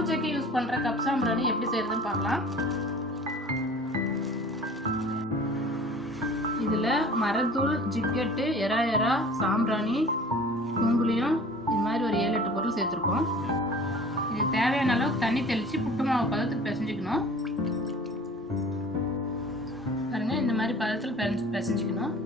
பூஜைக்கு யூஸ் பண்ணுற கப் சாம்பிராணி எப்படி செய்கிறதுன்னு பார்க்கலாம். இதில் மரத்தூள், ஜிக்கெட்டு, எறா சாம்பிராணி, குங்குலியம், இது மாதிரி ஒரு 7-8 பொருள் சேர்த்துருக்கோம். இது தேவையான அளவுக்கு தண்ணி தெளித்து புட்டு மாவு பதத்துக்கு பிசைஞ்சிக்கணும். பாருங்க, இந்த மாதிரி பதத்தில் பிசைஞ்சிக்கணும்.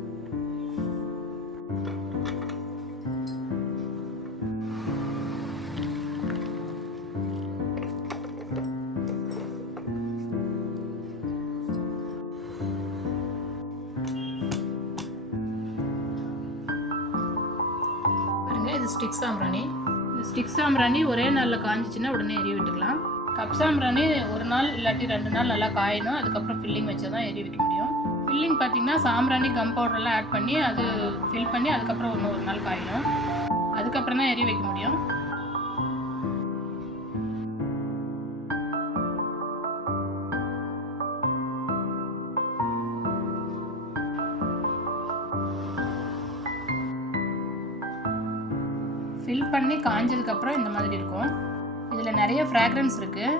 இது ஸ்டிக் சாம்பிராணி. இந்த ஸ்டிக் சாம்பிராணி ஒரே நாளில் காஞ்சிச்சுன்னா உடனே எரிய விட்டுக்கலாம். கப் சாம்பிராணி ஒரு நாள் இல்லாட்டி 2 நாள் நல்லா காயணும். அதுக்கப்புறம் ஃபில்லிங் வச்சு தான் எரிய வைக்க முடியும். ஃபில்லிங் பார்த்தீங்கன்னா சாம்பிராணி, கம் பவுடர்லாம் ஆட் பண்ணி அது ஃபில் பண்ணி அதுக்கப்புறம் ஒரு நாள் காயணும். அதுக்கப்புறம் தான் எரிய வைக்க முடியும். ஃபில் பண்ணி காஞ்சதுக்கப்புறம் இந்த மாதிரி இருக்கும். இதில் நிறைய ஃப்ராக்ரன்ஸ் இருக்குது.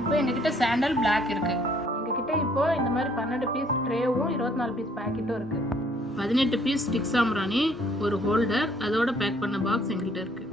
இப்போ எங்ககிட்ட சாண்டல் பிளாக் இருக்குது. எங்ககிட்ட இப்போ இந்த மாதிரி 12 பீஸ் ட்ரேவும் 24 பீஸ் பேக்கெட்டும் இருக்குது. 18 பீஸ் ஸ்டிக் சாம்பிராணி, ஒரு ஹோல்டர், அதோட பேக் பண்ண பாக்ஸ் எங்கள்கிட்ட இருக்குது.